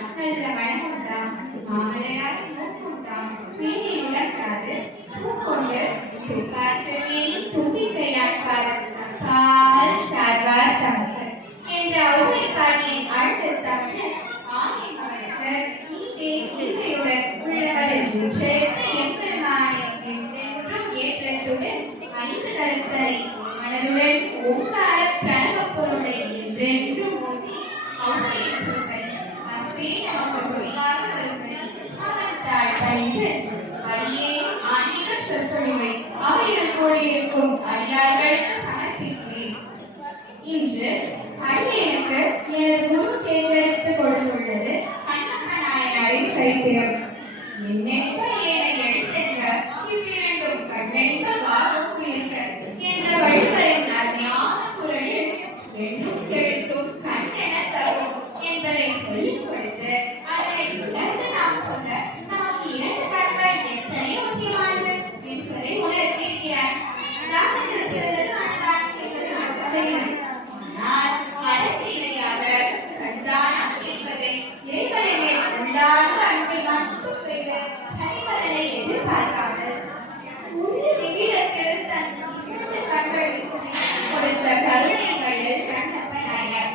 நல்ல மனம் உண்டாம், மாமலையார் மூக்குண்டாம், மேனி உலகாது பூக்கொண்டு சிற்காற்றமே தும்பிக்கையாட்பார் கால் சார்வார் தமக்கு என்ற அவுரை பாட்டியின் அடுத்த தமிழ் ஆணை மகளுக்கு இங்கே சிந்தையுடன் உள்ளவர் எம்பெருமானை என்றென்றும் ஏற்றத்துடன் ஐந்து கருத்தரை மனதுடன் ஓங்கார பிரணவ பொருளை என்றென்றும் ஓட்டி அவுரை சொற்கள் அப்பே நமக்கு பொய்யாக கருப்படி அவர்த்தாள் பணிந்து அடியே ஆன்மீக சொற்பொழிவை அவையில் கூடியிருக்கும் அடியார்களுக்கு சமர்ப்பிக்கிறேன். இன்று அடியேனுக்கு எனது குரு தேர்ந்தெடுத்து கொடுத்துள்ளது கண்ணப்ப நாயனாரின் சரித்திரம். என்னென்ப ஏனை எழுத்தென்ற இவ்விரண்டும் கண்ணென்ப வாரம் இருக்க என்ற வள்ளுவரின் அருமையான குரலில் எண்ணும் எழுத்தும் கண்ணென தரும் என்பதை சொல்லிக் கொடுத்து அதனை உணர்ந்து நாம் சொல்ல நமக்கு இரண்டு கண்கள் எத்தனை முக்கியமானது என்பதை உணர்த்தியிருக்கிறார். ஆனால் அரசியலையாக கண்தானம் என்பதை இறைவனை மேல் உள்ளார்ந்த அன்பை மட்டும் செய்து தனிபலனை எதிர்பார்க்காமல் ஒரு நிமிடத்தில் தன் இரண்டு கண்கள் கொடுத்த கருணைகளில் கண்ணப்ப நாயனார்.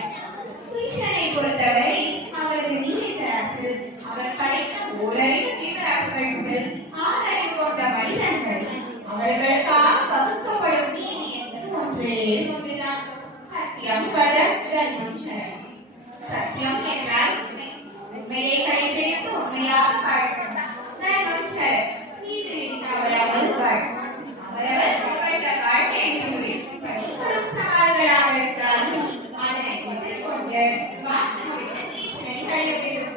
கிருஷ்ணனை பொறுத்தவரை அவரது நீதித்தரத்தில் அவர் படைத்த ஓரறிவு ஜீவராசிகளுக்கு ஆறறிவு கொண்ட மனிதர்கள் அவர்களுக்காக வகுக்கப்படும் நீதி என்பது ஒன்றே ஒன்றுதான். சத்தியம் பதம் தர்மம் சரணம். சத்தியம் என்றால் உண்மையை கடைபிடித்து உண்மையாக வாழ்க்கணும். தர்மம் சரணம் நீதி தவறாமல் வாழ்க்கணும். அவரவர் உட்பட்ட வாழ்க்கை படிப்படும் சவால்களாக இருந்தாலும் அதனை எதிர்கொண்டு வாழ்க்கை கண்டுபிடிக்கும்.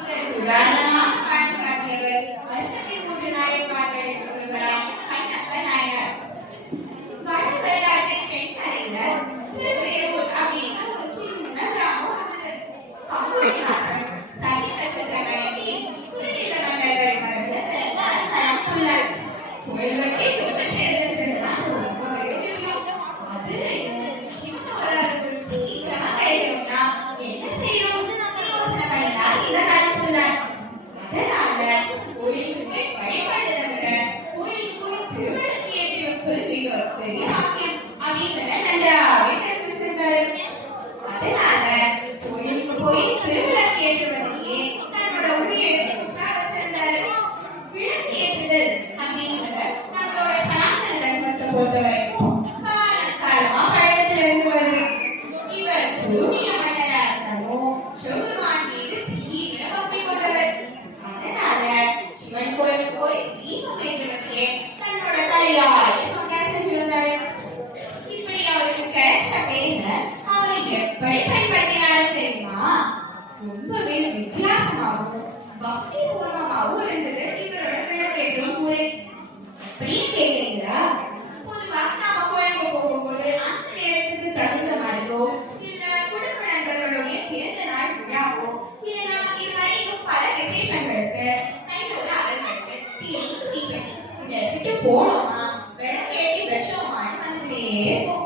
இதற்கு உதாரணமாக வாழ்ந்து காட்டியவர் 63 நாயன்மார்களில் ஒருவராம் கண்ணப்ப நாயனார். வரலாற்றின் தென்கரையில் திருவேரூர் அப்படின்னு ஒரு சின்ன கிராமம் இருந்தது. கம்பூரிநாதன் சனி நட்சத்திரம் வழங்கி குறுநில மன்னர்கள் மரபில் கணக்குள்ளார். கோயில் வெட்டி குடும்பம் சேர்ந்ததுதான் ரொம்ப யோசியும். அது இவங்க ஒரு சீக்கிரமா கிடைக்கணும்னா என்ன செய்யணும் யோசனை பண்ணினார் இந்த கணக்குள்ளார். அதனால கோயிலுக்கு வழிபடுறவங்க கோயிலுக்கு போய் திருவிழாக்கு ஏற்றி வைப்பது மிக பெரிய பாக்கியம் அப்படின்றத நன்றாக தெரிவித்திருந்தாரு. அதனால கோயிலுக்கு போய் திருவிழாக்கு ஏற்றுவதையே தன்னோட உயிரை வச்சிருந்தாரு. விளக்கு ஏற்றுதல் அப்படின்றத நம்மளோட சனாதன தர்மத்தை பொறுத்த வரைக்கும் காலமா பழத்தில் இருந்து வருது. இவர் குறுநில மன்னரா இருந்தாலும் சிவபெருமான் மீது தீவிர பக்தி கொண்டவர். அதனால சிவன் கோயிலுக்கு போய் தீபம் ஏற்றுவதையே தன்னோட தலையால் செஞ்சு வந்தாரு. இப்படி அவருக்கு கிடைச்ச பேர அவரை எப்படி பயன்படுத்தினாலும் தெரியுமா? ரொம்பவே வித்தியாசமாகவும் பக்தி பூர்வமாகவும் இருந்தது இவரோட விளக்கேற்றும் முறை. அப்படின்னு கேட்கிறீங்களா? பொதுவாக நாம கோயிலுக்கு போகும்போது அந்த நேரத்துக்கு தகுந்த மாதிரியோ இல்ல குடும்ப நண்பர்களுடைய பிறந்த நாள் விழாவோ இல்லைன்னா இது மாதிரி இன்னும் பல விசேஷங்களுக்கு கையோட அலங்கரிச்சு தீனி தீப்பெட்டி இதை எடுத்துட்டு போனோமா விளக்கேற்றி வச்சோமான்னு வந்துட்டே இருக்கும்.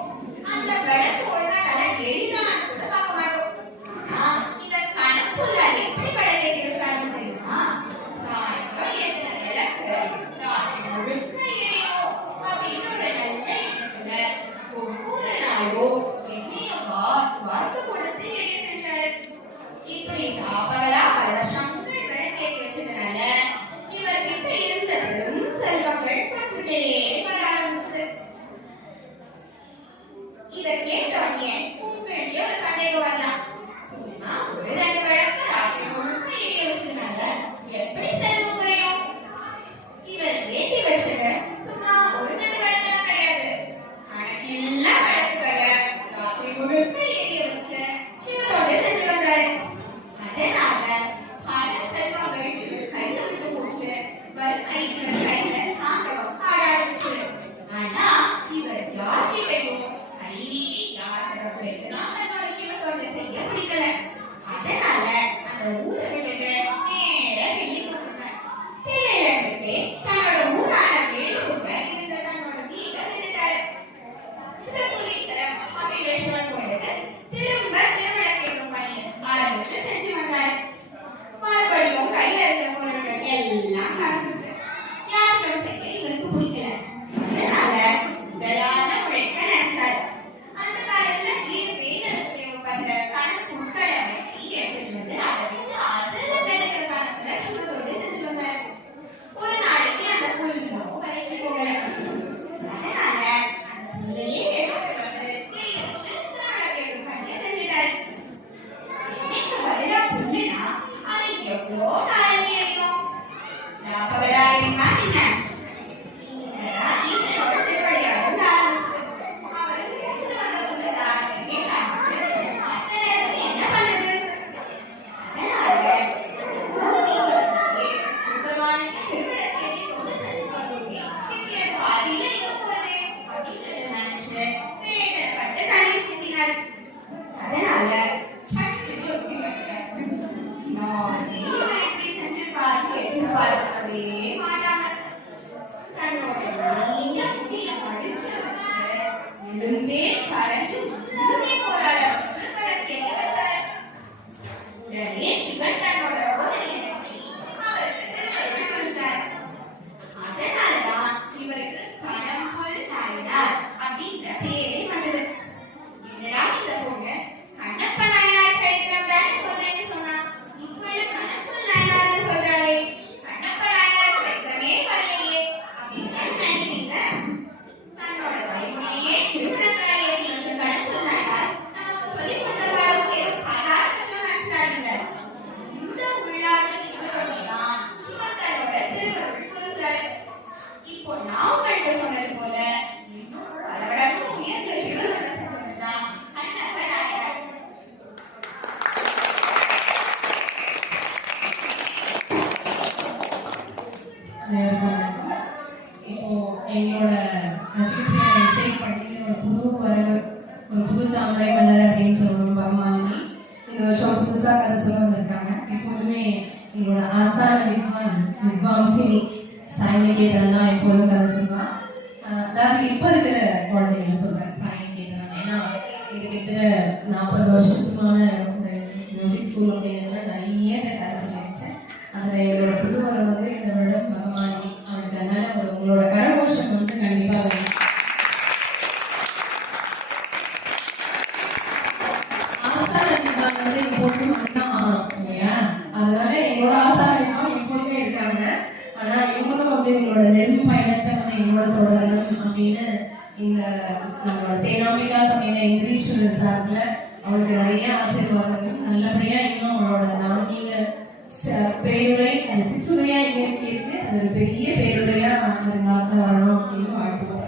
அந்த விளக்கு ஒழுங்கா நல்லா எரிதான்னு கூட பார்க்க மாட்டோம். ஆனா இந்த கணக்குள்ள எப்படி விளக்கேற்றி வச்சாருன்னு தெரியுமா? சாயந்தரம் ஏற்றின விளக்கு ராத்திரி முழுக்க எரியும் அப்படின்னு ஒரு நல்ல எண்ணத்துல ஒவ்வொரு நாளும் எண்ணெய வார்த்து கொடுத்து எரிய செஞ்சாரு. இப்படி தாப்பகலா பல வருஷங்கள் விளக்கேற்றி வச்சதுனால இவர்கிட்ட இருந்த பெரும் செல்வங்கள் கொஞ்சிட்டே வர ஆரம்பிச்சது. இதை கேட்டோடனே உங்களுக்கு ஒரு சந்தேகம் வரலாம். சும்மா ஒரு 2 விளக்கு ராத்திரி முழுக்க எரிய வச்சதுனால எப்படி செல்வம் குறையும்? இவர் ஏற்றி வச்சது சும்மா ஒரு 2 விளக்கெல்லாம் கிடையாது. கணக்கில்லா விளக்குகளை ராத்திரி முழுக்க எரிய வச்சு சிவத்தோடு செஞ்சு வந்தாரு. அதனால எவ்வளோ நாள் தெரியும். ஞாபகராயிருமா என்ன? நீங்கதான் ஈசனோட திருவிளையாடல் ஆரம்பிச்சது. அவர் எடுத்துட்டு வந்த புல்லதான் எங்கே காட்டுது. அத்தனை என்ன பண்ணுது? அதனால சுப்பிரமணியத்தை திருவிழாக்கேறி கொண்டு செல்வதோடு இப்படி பாதியில நிற்க போகுது அப்படின்றத நினைச்சு வேதனைப்பட்டு கண்ணீர் சிந்தினார். அதனால சட்டுன்னு ஒட்டி விட்டார். நான் இப்படி செஞ்சு பார்த்து எதிர்பார்க்கவே மாட்டாங்க. தன்னோட நீண்ட முடிய மடிச்சு வச்சுட்டு எலும்பே கரைஞ்சு உருகி போற அளவுக்கு கட்டி வச்சாரு. உடனே சிவன் தன்னோட ரோதனையை நோக்கி அவருக்கு திருவள்ளுவர் கொடுத்தார். அதனாலதான் இவருக்கு கடம்புல் நாயனார் அப்படின்ற பேரே வந்தது. என்னடா இந்த பொண்ணு கண்ணப்ப நாயனார் சரித்திரம் தானே சொல்றேன்னு சொன்னா, இப்ப கடம்புல் நாயனார்னு சொல்றாளே, கண்ணப்ப நாயனார் சரித்திரமே வரலையே அப்படின்னு நினைக்கிறீங்க. தன்னோட வலிமையே திருவிழக்காரி வச்ச கடம்புல் நாயனார் நமக்கு சொல்லிக் கொடுத்த பாடம் ஏதோ சாதாரண விஷயம் நினைச்சாருங்க. இந்த உள்ளார்ந்த சிவனோடதான் சிவத்தரோட திருவருள் புரிஞ்சாரு. இப்போ நான் உங்கள்கிட்ட சொன்னது போல இன்னும் பல மடங்கு உயர்ந்த சிவனோட சொன்னதுதான் கண்ணப்ப நாயனார். இப்போ எங்களோட ரசிகத்தை இசை பண்ணி ஒரு புது வரவு, ஒரு புது தாமரை மலர் அப்படின்னு சொல்லுவோம் பகவானி. இந்த வருஷம் புதுசா கதை சொல்ல வந்திருக்காங்க. எப்போதுமே எங்களோட ஆஸ்தான வித்வாம்சினி சாயநிகேதன் தான் எப்போதும் கதை சொல்லுவான். அதாவது இப்போ இருக்கிற குழந்தைங்க சொல்றேன் சாயநிகேதன். ஏன்னா எங்ககிட்ட 40 வருஷத்துக்கான ஒரு மியூசிக் ஸ்கூல் அப்படிங்கிறதுல நிறைய கதை சொல்லியிருச்சேன். அதில் எங்களோட புது வரவு வந்து இந்த வருடம் பகவானி. அவனுக்கு அதனால உங்களோட கரகோஷம் வந்து கண்டிப்பா வரும். வந்து எப்போதுமே மட்டும்தான் ஆகணும் இல்லையா? அதனால எங்களோட ஆசாரியம் எப்போதுமே இருக்காங்க. ஆனா இவங்களும் வந்து எங்களோட நெருப்பு பயணத்தை வந்து எங்களோட தொடரணும் அப்படின்னு இந்த நம்மளோட சேனாம்பிகா சமய இங்கிலீஷ் சார்பில் அவளுக்கு நிறைய ஆசீர்வாதங்கள் நல்லபடியா இன்னும் அவளோட நான்கீக பேருரை அந்த சிற்றுரையா இங்க இருக்கு. அது ஒரு பெரிய பேருரையா நாட்டில் வரணும் அப்படின்னு வாழ்த்துவோம்.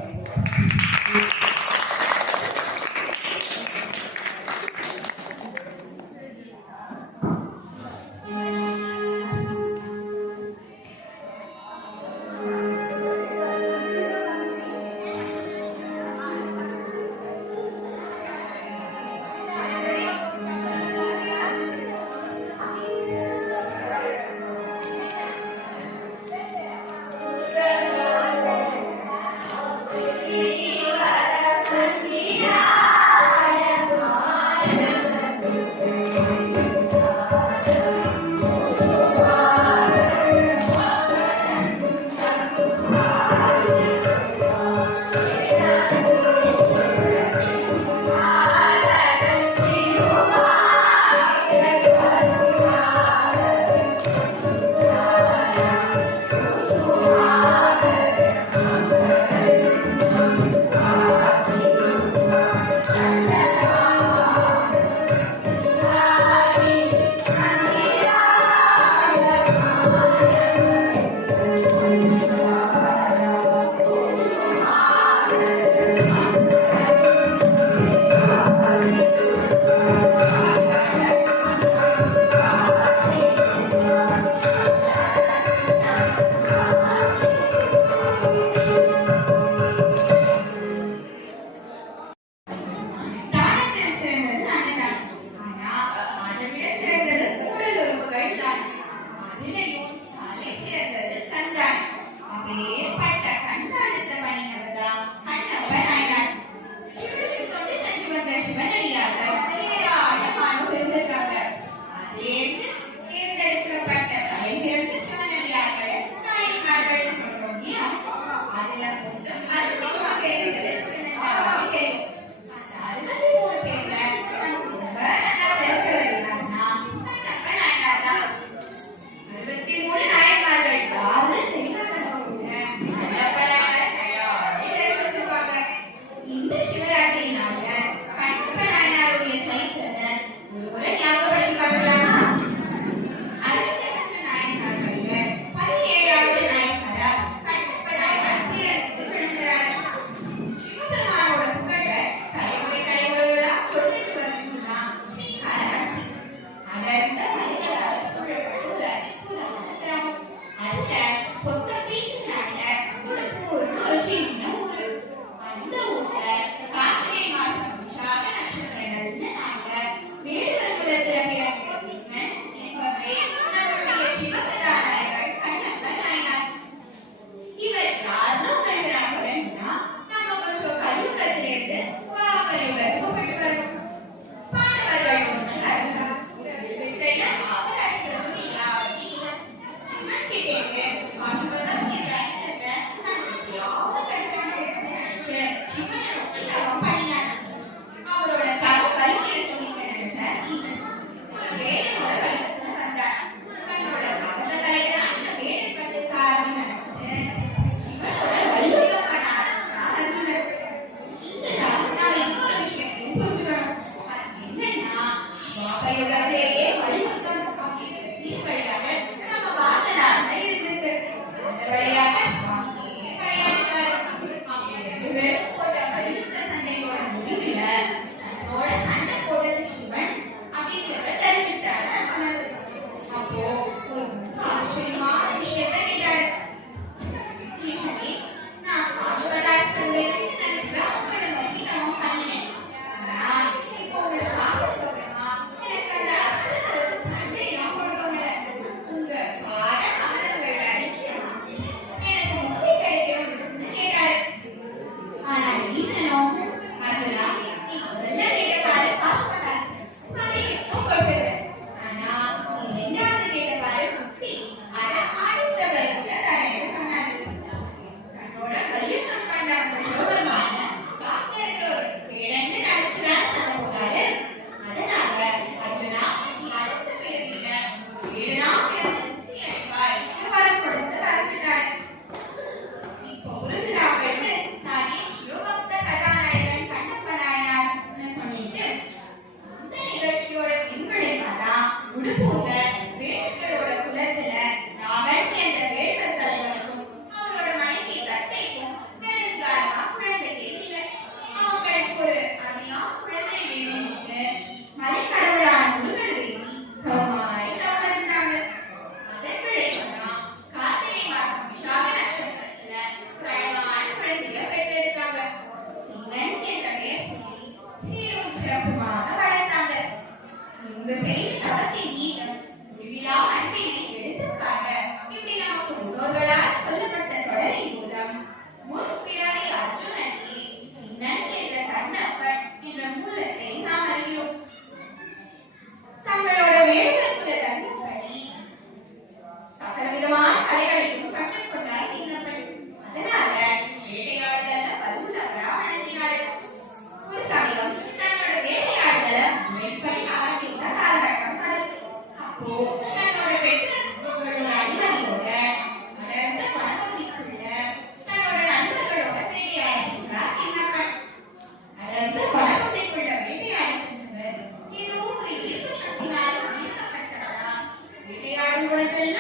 உனக்கு